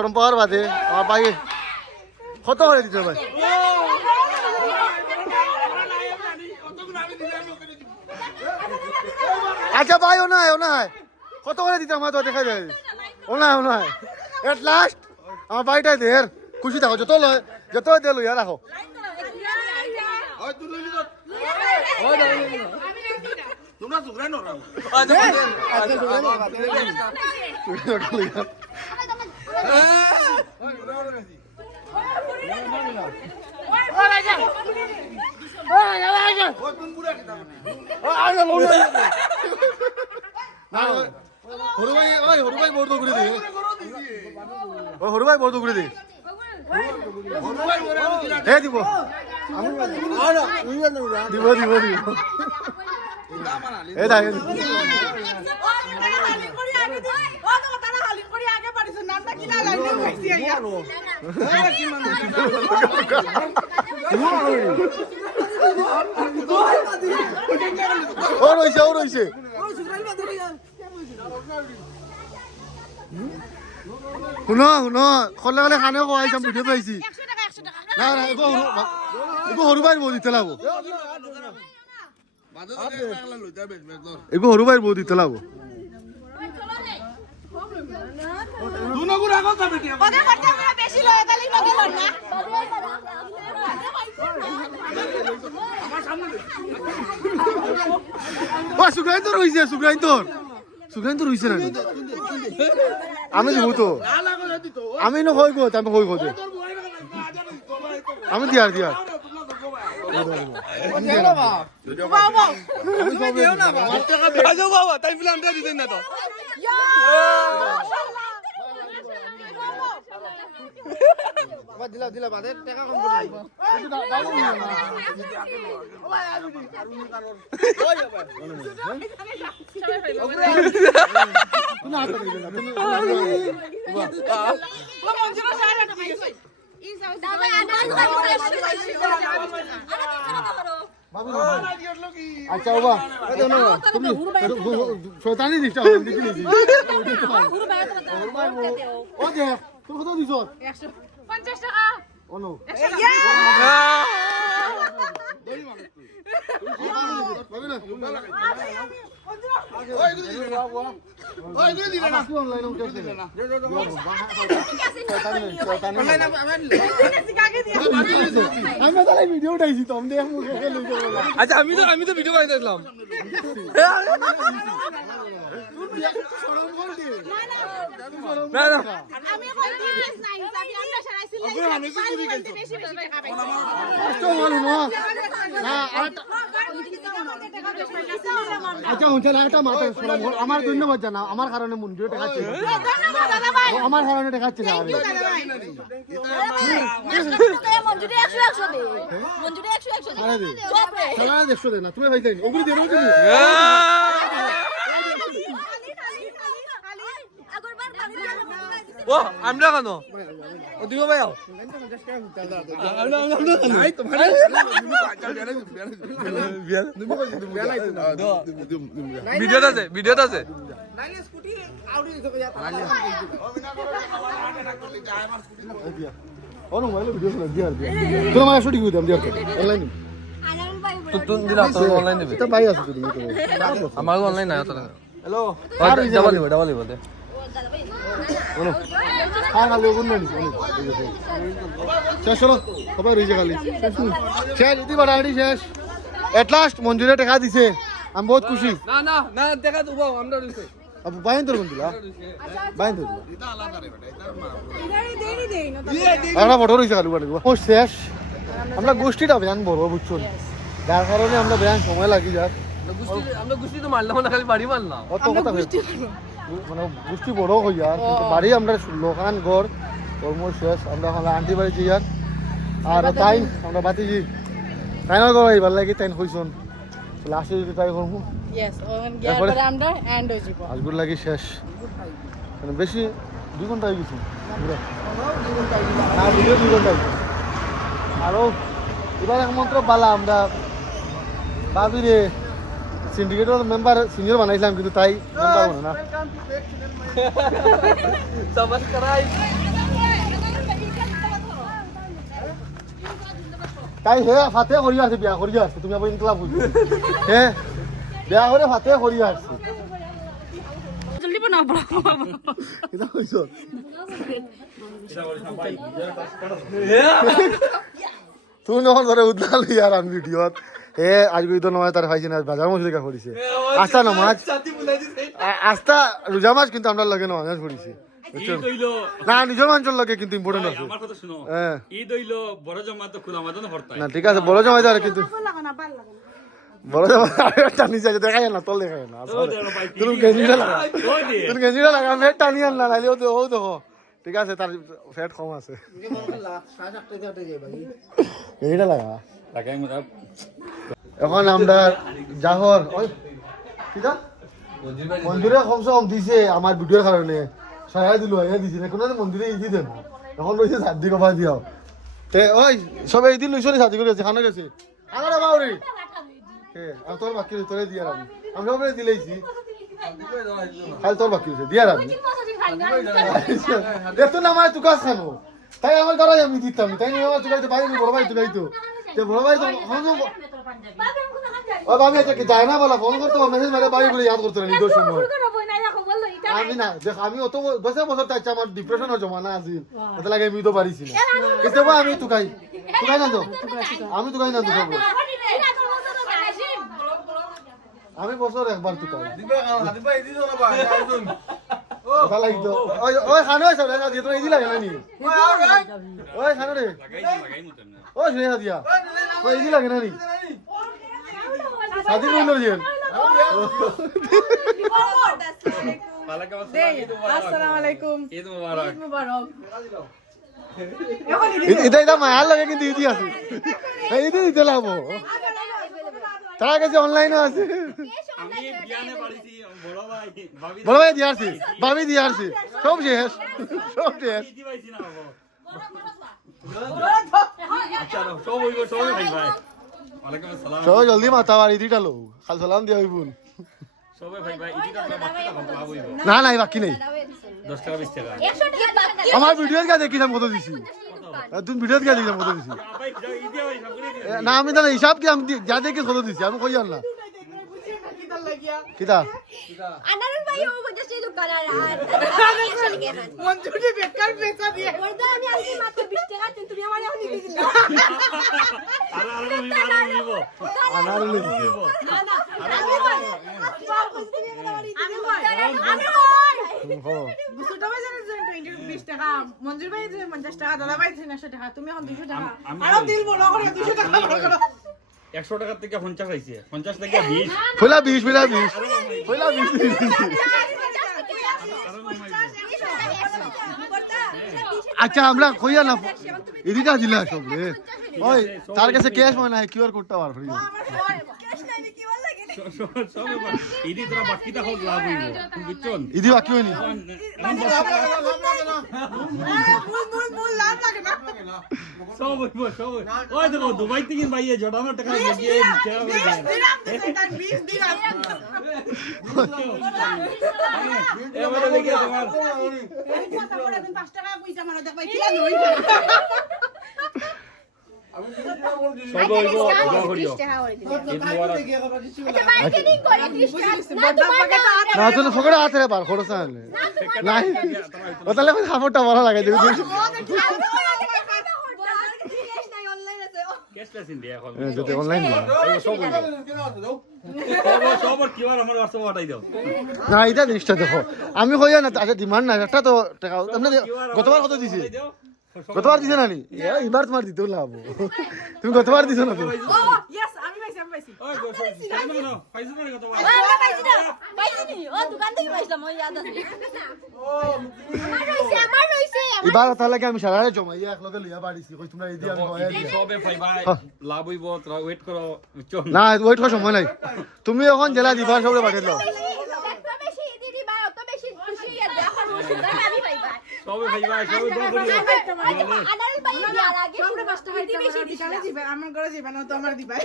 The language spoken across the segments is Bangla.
গরম পাওয়ার বাদে আমার ভাই কত করে দিতে ভাই? আচ্ছা ভাই ও না কত করে দিতে আমার তো দেখা যায় ও না এট লাস্ট আমার ভাইটাই দের খুশি থাকো যত দিয়ে লইয়া রাখো। হরু ভাই বড় করে দি হরু ভাই বড় করে দি দিব এই দেখ ও রইছে শুনো খলে খলে খানেও খোয়াইছাম ভিডিও পাইছি না এগো সৰু বাইৰ বহুত দিতে লাগব এগো সৰু বাইৰ বহুত দিতে লাগব সুগ্রাইন্তর হইছে না আমি যাবো তো আমি না হই গো আমি হই গো আমি দিয়ার দিলা বাদে টাকা কম করে আচ্ছা বাবা তুমি শয়তানি দিছটা ও দে তুমি কত দিছ 50 টাকা ও নো ভিডিও উঠাইছি তো আচ্ছা আমি তো ভিডিও বানাইছিলাম না না আচ্ছা একটা মাথা আমার ধন্যবাদ জানা আমার কারণে মন্দির দেখাচ্ছে আমার কারণে দেখাচ্ছে না দেখছো দে না তুমি ভাই ওগুলি দেবো তুমি ও আমরা কেন ও দিব ভাই ভিডিওটা আছে তোমার শুটিং দিতাম দিয়ার অনলাইন অনলাইন দেবে ভাই আছো তুমি আমার অনলাইন নাই হ্যালো ডাবল দিব দে বলো হ্যাঁ খালি ওগুন না শেষ হলো সবাই রয়েছে খালি শেষ যদি বাড়াড়ি শেষ এট লাস্ট মঞ্জুরে টাকা দিছে আমি বহুত খুশি না দেখা দেবো আমরা রইছে আবু বাইন তোর বন্ধুলা বাইন তোর আমরা ফটো রয়েছে খালি বাড়ি ও শেষ আমরা গোষ্ঠীটা বেয়ান বড় বুঝছো যার কারণে আমরা বেয়ান সময় লাগি যার আমরা গোষ্ঠী তো মারলাম না খালি বাড়ি মারলাম অত কথা মানে গোষ্ঠী বড় হই আর কিন্তু বাড়ি আমরা লোকান ঘর অলমোস্ট শেষ আমরা আন্টি বাড়ি যাই আর তাই আমরা বাতিজি তাই না গো এবার লাগি তাই হইছন লাস্টে যদি ট্রাই করবো ইয়েস ওখান গিয়ে পরে আমরা এন্ড হয়ে যাব আজগুর লাগি শেষ মানে বেশি 2 ঘন্টা হয়ে গেছে না ভিডিও 2 ঘন্টা আরো এবার একমাত্র বালা আমরা বাবিরে সিন্ডিকেটের মেম্বার সিনিয়র বানাইছিলাম কিন্তু তাই মেম্বার বানা না সাবস্ক্রাইব তাই হে ফাতে করিয়া আছে বিয়া করিয়া আছে তুমি আবার ইনকলা বুঝো হে বিয়া করে ফাতে করিয়া আছে জলদি বানাও বড় এটা কইছো তুই নহন ধরে উদলাল ইয়ার আমি ভিডিওত হে আজকে ঈদ নমাজ তার ভাইছে না বাজার মধ্যে দেখা পড়িছে আস্তা নমাজ আস্তা রোজা মাস কিন্তু আমরা লগে নমাজ পড়িছি না নিজের মানুষের লগে কিন্তু ইম্পর্টেন্ট আছে আমার কথা শুনো হ্যাঁ ঈদ হইলো বড় জমা তো খোলা মাঝে ভর্তা না ঠিক আছে বড় জমাই আর কিন্তু বড় জমাই টানি যায় দেখাই না তোল দেখাই না তুমি গেঞ্জিটা লাগা তুমি গেঞ্জিটা লাগা ফেট টানি আন না নাইলে ও দেখো ঠিক আছে তার ফ্যাট কম আছে গেঞ্জিটা লাগা লাগাই মত এখন আমরা জাহর ওই কিটা মন্দিরে কমসে কম দিছে আমার ভিডিওর কারণে সারাই দিল এ দিছে না কোনো মন্দিরে ইদি দেন এখন রয়েছে সাদি কবা দিও তে ওই সবে ইদি লইছ নি সাদি করে গেছে খানা গেছে আগরে বাউরি কে আর তোর বাকি তোরে দিয়া রাখি আমি সবে দিলেইছি খাল তোর বাকি আছে দিয়া রাখি দেখতো না আমার তুকাস খানো তাই আমার দ্বারাই আমি দিতাম তাই নিয়ে আমার তুকাইতে পারিনি বড় ভাই তুকাইতো তে বড় ভাই তো ও বাবু এটা কি যায় না বলা ফোন করতে মেসেজ মেরে বাড়ি বলে ইয়াদ করতে না নিদোষ সময় আমি না দেখ আমি অত বছর তাই আমার ডিপ্রেশনের জমানা আছিল ওটা লাগে আমি তো পারিছি না কিন্তু আমি তুকাই না তো আমি তুকাই না তো সব আমি বছর একবার তুকাই ওটা লাগতো ওই খানো সব দেখা দিয়ে তো এই লাগে না নি ওই খানো রে লাগাই মত ও শুনে দিয়া ওই এই লাগে না নি শাদি কইলো যে আসসালামু আলাইকুম ঈদ মুবারক মুবারক এটা মায়ার লাগে কিন্তু ইদি আছে এই দিতে লাগবো তার কাছে অনলাইনও আছে আমি বিয়ানে বাড়িছি বড় ভাই ভাবি বড় ভাই দিয়ারছি ভাবি দিয়ারছি সব শেষ সব শেষ ইতি পাইছি না বাবা আচ্ছা সব হইব সব ভাই ভাই ওয়ালাইকুম আসসালাম সব জলদি মাথা বাড়ি দিটা লো খাল সালাম দিয়া হইবুন সবে ভাই ভাই ইতিটা বাকি টাকা লাভ হইব না নাই বাকি নেই 10 টাকা 20 টাকা আমার ভিডিওর কা দেখিলাম কত দিছি তুমি ভিডিওর কা দেখিলাম কত দিছি ভাই ইতি ভাই সব করে দিও না আমি তো হিসাব কি আমি যা দেখি কত দিছি আমি কই না কিতা আনারুল ভাই ও বলতে সেই দোকান আর মঞ্জুরি বেকার পেছা দিয়ে বলতে আমি আজকে মাত্র 20 টাকা তুমি আমার এখন দিয়ে দিলা আর হইব আনার দিছি হো দুশো টাকা জানেন 20 টাকা মঞ্জুর ভাই যে 50 টাকা দাদা ভাই 300 টাকা তুমি এখন 200 টাকা আরো দিল বড় করে 200 টাকা বড় করে 100 টাকা থেকে 50 আইছে 50 থেকে 20 ফলা 20 ফলা 20 ফলা 20 আচ্ছা আমরা কইয়া না এদিকে দিলা সব রে ওই তার কাছে ক্যাশ মানে নাই কিউআর কোডটা বার করি সবে ইতি তোরা বাকিটা হোক লাভ হইব তুমি বুঝছন ইদি বাকি হয়নি মূল লাভ লাগে না সব হইব সব ওই দেখো দুবাই থেকে ভাইয়ে জড়ানো টাকা দিয়ে দিচ্ছে 20 দিলাম এবারে দেখে তোমার 5 টাকা পয়সা মানে দেখবাই কিলা নই সব হইব দোয়া করিও 20 টাকা করে দিলাম ঈদ মুবারক মার্কেটিং করে 20 টাকা না তোমার না তো ফকড়া আছে রে বার খরচ না নাই ওতালে খাবারটা ভালো লাগে দিবি ক্যাশলেস ইন্ডিয়া এখন যেতে অনলাইন সব হইব সব আর কিবার আমার WhatsApp পাঠাই দাও না এটা জিনিসটা দেখো আমি কইয়া না আচ্ছা ডিমান্ড নাই একটা তো টাকা আপনি গতবার কত দিছে গতবার দিছে না নি এবার তোমার দিতেও লাভ তুমি গতবার দিছো না তো ইয়েস আমি পাইছি ওই গো না পাইছো না কত আমরা পাইছি না পাইছি নি ও দোকান থেকে পাইছিলাম ওই ইয়াদ আছে আমার রইছে এবার তাহলে কি আমি সারারে জমাইয়া একলগে লইয়া বাড়িছি কই তোমরা এই দিয়ে আমি কইয়া দিই সবে ভাই ভাই লাভ হইব তোরা ওয়েট করো বুঝছন না ওয়েট করার সময় নাই তুমি এখন জেলা দিবা সবরে পাঠিয়ে দাও দেখো বেশি দিদি ভাই অত বেশি খুশি আর দেখো ওষুধ আমি পাইবা সবে ভাই ভাই সবে দোয়া করিও আনারুল ভাই বিয়ার আগে আমরা 5 টাকা দিতে দোকানে যাবে আমার ঘরে যাবে না তো আমার দিবাই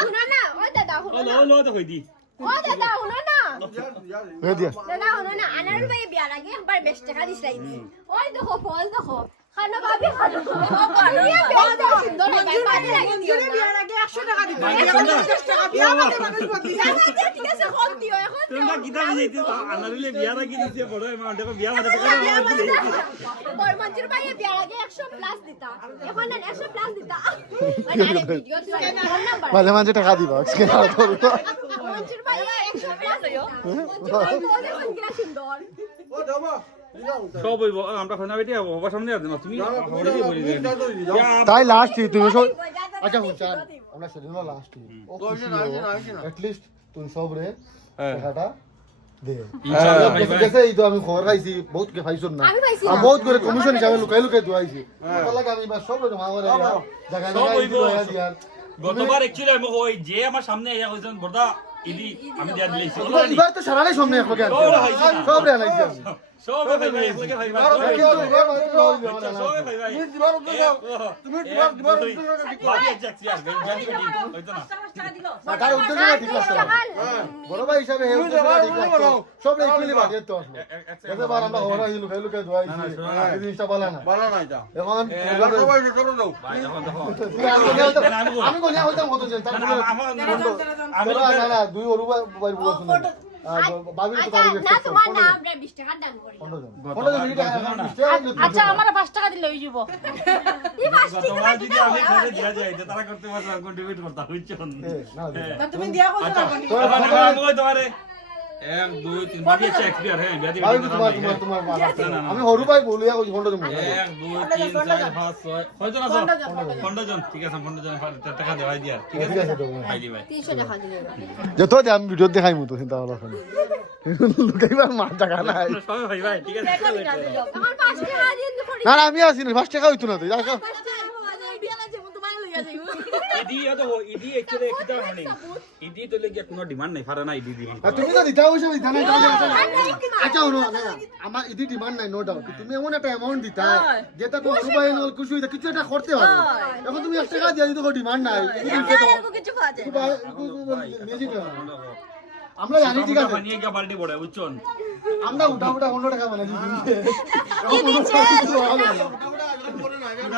শুনো না ওই দাদা শুনো না লো তো কই দি ও দাদা শুনো না হয়ে দিয়া দাদা শুনো না আনারুল ভাই বিয়ার আগে একবার 20 টাকা দিছাই ওই দেখো ফল দেখো কেন ভাবি খালো বিয়ে বেয়া দাও সুন্দর ভাবি লাগে দিও মঞ্জুরে বিয়ার আগে 100 টাকা দিতে ভাই, 50 টাকা বিয়া মানে মানুষ বদলি যায় ঠিক আছে কোন দিও এখন তোমরা কিতা বুঝাইতে আনারিলে বিয়া রাখি দিছে বড় এমাউন্ট দেখো বিয়া মাঝে টাকা বড় মঞ্জুর ভাই বিয়ার আগে 100 প্লাস দিতা এখন না 100 প্লাস দিতা আরে ভিডিও তো ফোন নাম্বার মাঝে মাঝে টাকা দিবা আজকে না তো মঞ্জুর ভাই 100 প্লাস দিও মঞ্জুর ভাই বলে কোন কিনা সুন্দর সব হইব আমরা ফেনা বেটি বাবা সামনে আছে না তুমি হরে দিয়ে বলি দেন তাই লাস্ট তুমি সব আচ্ছা হুঁচান আমরা সেদিন লাস্ট এট লিস্ট তুমি সব রে টাকাটা দে ইনশাআল্লাহ ভাই ভাই जैसे এই তো আমি খবর পাইছি বহুত কে পাইছন না আমি পাইছি আর বহুত করে কমিশন হিসাবে লুকাই লুকাই দুয়াইছি তাহলে আমি বাস সব জমা করে জায়গা সব জায়গা হইব। দিয়ার গতবার অ্যাকচুয়ালি আমি ওই যে আমার সামনে আইয়া কইছেন বড়দা ইদি আমি দিয়া দিলেছি এবার তো সারারে সামনে এক লগে সব রে আনাইছি আমি সব ভাই ভাই একলগে ভাই ভাই সব ভাই ভাই তুমি ভাবি যাচ্ছি আর গাড়ি গাড়ি হইতো না তার উদ্দেশ্য ঠিক আছে বড় ভাই হিসাবে এই উদ্দেশ্য ঠিক আছে সব রে ইকুয়ালি বাজে তো আসলে এবার আমরা খবর আইছি লুকাই লুকাই দুয়াইছি এই জিনিসটা বলা না এখন ভাই দেখো দেখো আমি কোনে হইতাম কত জন তার না না দুই ওর বাইর বলছ না বাবি তো পারি না তোমার না আমরা 20 টাকা দাম করি আচ্ছা আমার 5 টাকা দিলে হই যাব এই 5 টাকা তোমার যদি আমি ঘরে দিয়া যাই তারা করতে পারবে কন্ট্রিবিউট করতে হইছো না তুমি দিয়া কইছো আচ্ছা না আমি তোমারে 1 2 3 ভাবি আছে এক্সপিয়ার হ্যাঁ বিয়া দিবি তোমার আমি হরু ভাই বলিয়া কই ফোনটা তুমি 1 2 3 4 5 6 হয়তো না সব 15 জন ঠিক আছে 15 জন টাকা দেওয়াই দিয়া ঠিক ঠিক আছে আছে তো ভাই দি ভাই 300 টাকা দিলে যত যে আমি ভিডিও দেখাই মতো চিন্তা ভালো করে লুকাইবার মা টাকা নাই সবাই ভাই ভাই ঠিক আছে আমার 5 টাকা দিয়ে করি না না আমি আসি না 5 টাকা হইতো না তুই দেখো 5 টাকা বিয়া না যে তোমার লইয়া যাইবো ইডি তো ইডি অ্যাকচুয়ালি কিটা মানে ইডি তো লাগি কোনো ডিমান্ড নাই ফারা না ইডি দি তুমি তো দিতা হইছো দিতা নাই আচ্ছা হলো আমার ইদি ডিমান্ড নাই নো ডাউট তুমি এমন একটা অ্যামাউন্ট দিতা যেটা তো হরু ভাই নল খুশি হইতা কিছু একটা করতে হবে এখন তুমি 1 টাকা দিয়া দিতে কোনো ডিমান্ড নাই কিছু খাওয়া যায় আমরা জানি ঠিক আছে পানি একটা বালতি বড় বুঝছন আমরা উঠা উঠা 15 টাকা মানে দিছি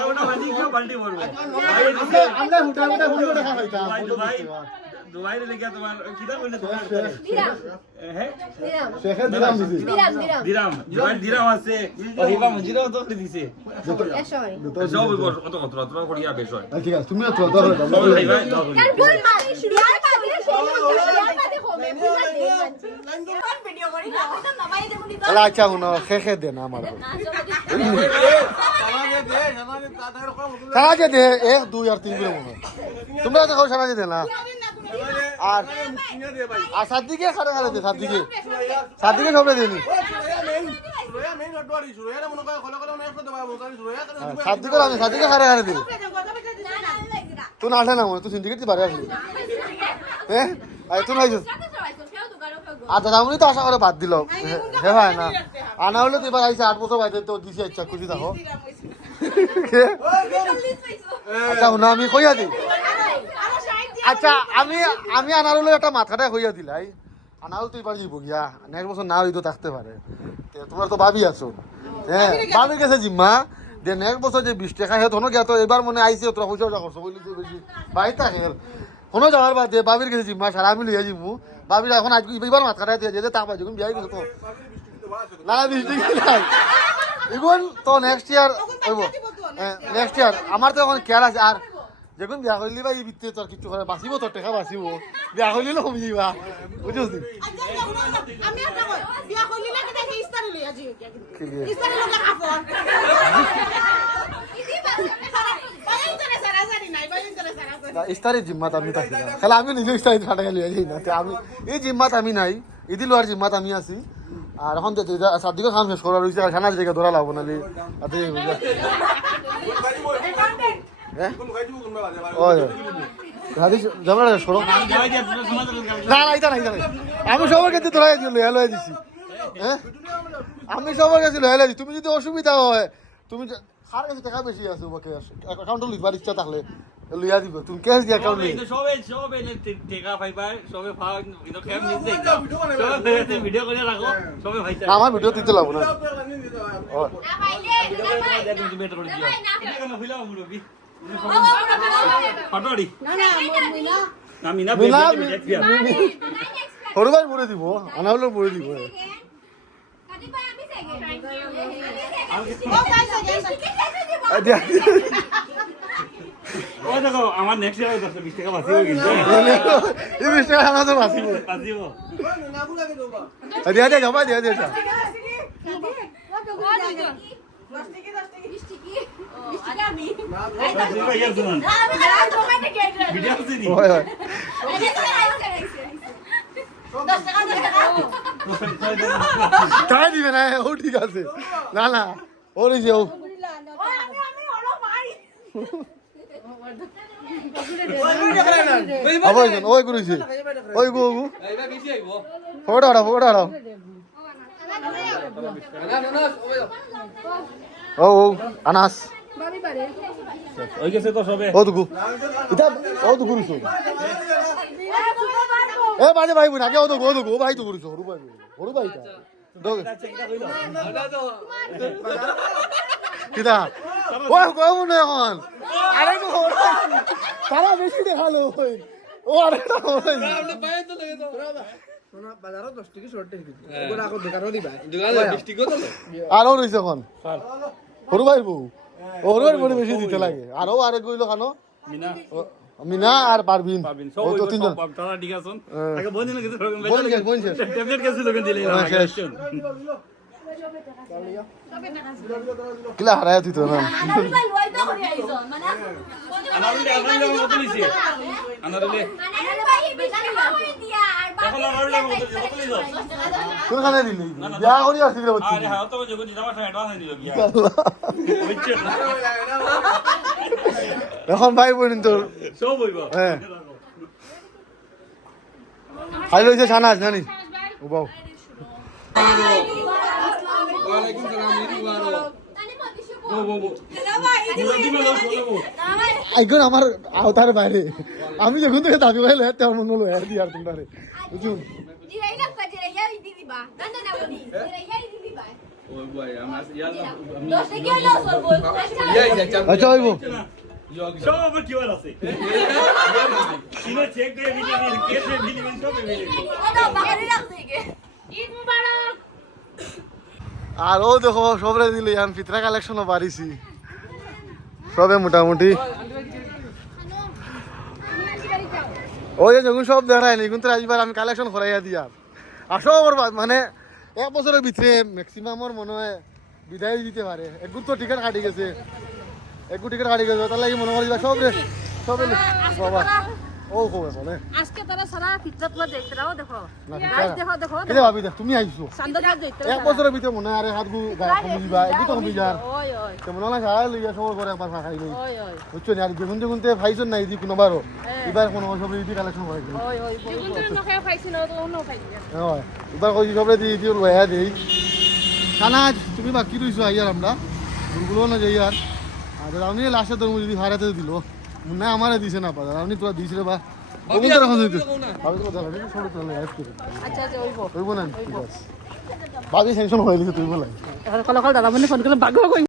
ওটা পানি একটা বালতি বড় আমরা উঠা উঠা 15 টাকা খাইতাম ভাই দুবাই রে লাগা তোমার কিটা কইলে তোমার দিরাম হ্যাঁ দিরাম শেখে দিলাম দিছি dirham dirham dirham Dubai dirham আছে ওহিবা মঞ্জিরাও তো দিছে একশো সব অত করিয়া বেশ হয় ঠিক আছে তুমি তো ধরো সব ভাই ভাই দাও কারণ ভুল মারি বিয়ার কাছে বিয়ার কাছে হবে বুঝা দিয়ে যাচ্ছি কোন ভিডিও করি না তো নামাই দেবো দিবা তাহলে আচ্ছা হুনো শেখে দেন আমার সারাকে দে 1 2 আর 3 করে মনে তোমরা তো সারাকে দে না আর আর সাদিকে খাড়া খাড়া দে সাদিকে সবরে দেনি সাদিকে খাড়া খাড়া দে তুই না আসে না মনে তুই সিন্ডিকেট পারে আসলি হ্যাঁ আই তুই নাইছিস আচ্ছা রামুনি তো আশা করে বাদ দিল হ্যাঁ ভাই না আনা হলে তো এবার আইসে 8 বছর বাইতে তো দিছি ইচ্ছা খুশি থাকো আচ্ছা না আমি কইয়া দিই আচ্ছা আমি আনার হলে একটা মাথাটা হইয়া দিলাই আনাল তুই এবার দিব গিয়া নেক্সট বছর না হইতো থাকতে পারে তোমার তো ভাবি আছো হ্যাঁ ভাবি গেছে জিম্মা যে নেক্সট বছর যে 20 টাকা হেত হনো গিয়া তো এবার মনে আইসি তোরা পয়সা করছো বলি তুই বেশি বাড়ি থাকে কোনো যাওয়ার বাদে ভাবির গেছে জিম্মা সারা আমি লইয়া জিমু ভাবির এখন আজ এবার মাথাটা দিয়ে যেতে তা পাইছো বিয়াই গেছো তো না 20 টাকা নাই ইভেন তো নেক্সট ইয়ার হইব নেক্সট ইয়ার আমার তো এখন কেয়ার আছে আর যখন বিয়া করলি বা এই বিত্তে তোর কিছু করে বাঁচিব তোর টাকা বাঁচিব বিয়া করলি কমি যাবা বুঝছি আমি একটা কই বিয়া কইলি না কেটে ইস্তারি লইয়া যাই ইস্তারি লগা কাপড় ইদি বাইন করে সারা জানি নাই বাইন করে সারা ইস্তারি জিম্মাত আমি থাকি না খালি আমি নিজে ইস্তারি টাকা লিয়ে যাই না আমি এই জিম্মাত আমি নাই ইদি লোয়ার জিম্মাত আমি আছি আর এখন তো সাদিকে খান শেষ করা রয়েছে খানা জায়গা ধরা লাগবো নালি আমি সবার কাছে ধরাই লয়ে দিছি হ্যাঁ আমি সবার কাছে লয়ে দিছি তুমি যদি অসুবিধা হয় তুমি খার কাছে টাকা বেশি আছে ওকে অ্যাকাউন্টে লিখবার ইচ্ছা থাকলে লইয়া দিব তুমি ক্যাশ দিয়ে অ্যাকাউন্ট লই সবে টেকা পাইবাই সবে ভাগ কিন্তু কেম নিতে সবে ভিডিও করে রাখো সবে ভাইতা আমার ভিডিও দিতে লাগবো না ও না ভাই তুমি বেটার করে দিও এটা কেন হইলাম মুরবি না পাটড়ি না মইনা না মিনা মিনা, বেটা সরু ভাই বলে দিব আনাউল বলে দিব কাদি ভাই আমি সেকেন্ড ও ভাই সেকেন্ড ও দেখো আমার নেক্সট ইয়ার 10 টাকা বাঁচিব কিন্তু এই বিষয়ে আমরা তো বাসিব বাঁচিব দিয়া দিয়া যাবা দিয়া দিয়া ভিডিও আছে নি হয় হয় তাই দিবে না ও ঠিক আছে না না ওর যে ও আবার ওই করেছে ওই গো গো এইবা বেশি আইব ফটো আড়াও ও ও আনাস ওই গেছে তো সবে ও দুগু এটা ও দুগু রুছো এ বাজে ভাই বোন আগে ও দুগু ভাই দুগু রুছো হরু ভাই তা দো কিদা ওই কই মনে এখন আরে গো তারা বেশি দেখালো ওই ও আরেটা ওই আমরা পায় তো লাগে তো বাজারত 10 টাকা শর্ট টাকা ওগুলা আকৌ দোকানও দিবা দোকানে 20 টাকা তো আর ও রইছে এখন হরু ভাই বউ ওর বড় বেশি দিতে লাগে আর ও আরে কইলো খানো মিনা মিনা আর পারবিন পাবিন ও সব তো তিনজন তারা ঠিক আছে আগে বন্ধ না কিছু বোন শেষ ট্যাবলেট গেছে লোকেন দিলে কিলা হারায় তুই তো না আনারুলে আনারুলে মত লিছি আনারুলে এখন আনারুলে মত লিছি কোন খানে দিলি বিয়া করি আসি রে বচ্চি আরে হ্যাঁ তো যখন দিবা অ্যাডভান্স দিও গিয়া বুঝছো এখন ভাই বোন তোর সব হইব হ্যাঁ হাই লইছে সানাজ জানি ও বাউ ওয়ালাইকুম সালাম নিবারো এখন আমার আওতার বাইরে আমি যখন থেকে দাবি পাইলে তেমন মনে হলো হ্যাঁ দিয়ার তোমরা রে বুঝুন ওই ভাই আমার ইয়ালা আচ্ছা হইব সব আবার কি আর আছে কিনে চেক করে ভিডিও কেসে ভিডিও সব মিলে ঈদ মুবারক আর ও দেখো সবরে দিলে আমি ফিতরা কালেকশনও বাড়িছি সবে মোটামুটি ওই যে যখন সব দেখায়নি কিন্তু আজবার আমি কালেকশন করাইয়া দিই আর সব মানে এক বছরের ভিতরে ম্যাক্সিমামর মনে হয় বিদায় দিতে পারে একগুণ তো টিকিট কাটি গেছে একগু টিকিট কাটি গেছে তার লাগে মনে করি সবে বাবা ও কবে বলে আজকে তারা সারা ফিতরাত মত দেখতরাও দেখো না, গাইস দেখো দেখো কিরে ভাবি দেখ তুমি আইছো সান্দর মত দেখতরা এক বছরের ভিতরে মনে হয় আরে হাত গু কমে দিবা একটু তো কমে যার ওই ওই তো মনে হয় সারা লইয়া সবার করে একবার খাই লই ওই ওই বুঝছো না আর যেগুন ভাইছন নাই দি কোনোবারও এবার কোনো সব ইদি কালেকশন করে দিই ওই ওই বলবো নখে পাইছি না তো অন্য পাইছি হয় এবার কই সবরে দি দি লয়া দেই কানাজ তুমি বাকি রইছো আইয়ার আমরা গুলগুলো না যাই আর আর আপনি লাস্টে তোর যদি ভাড়াতে দিল না আমারে দিছে না পাদা আপনি তোরা দিছ রে বা ওগুন তো রাখো দিতে আমি তো কথা লাগে সব তো লাইভ করে আচ্ছা আচ্ছা ওইবো ওইব না ঠিক আছে বাকি সেকশন হয়ে গেছে তুই বলাই এখন কল কল দাদা মানে ফোন করে ভাগো কই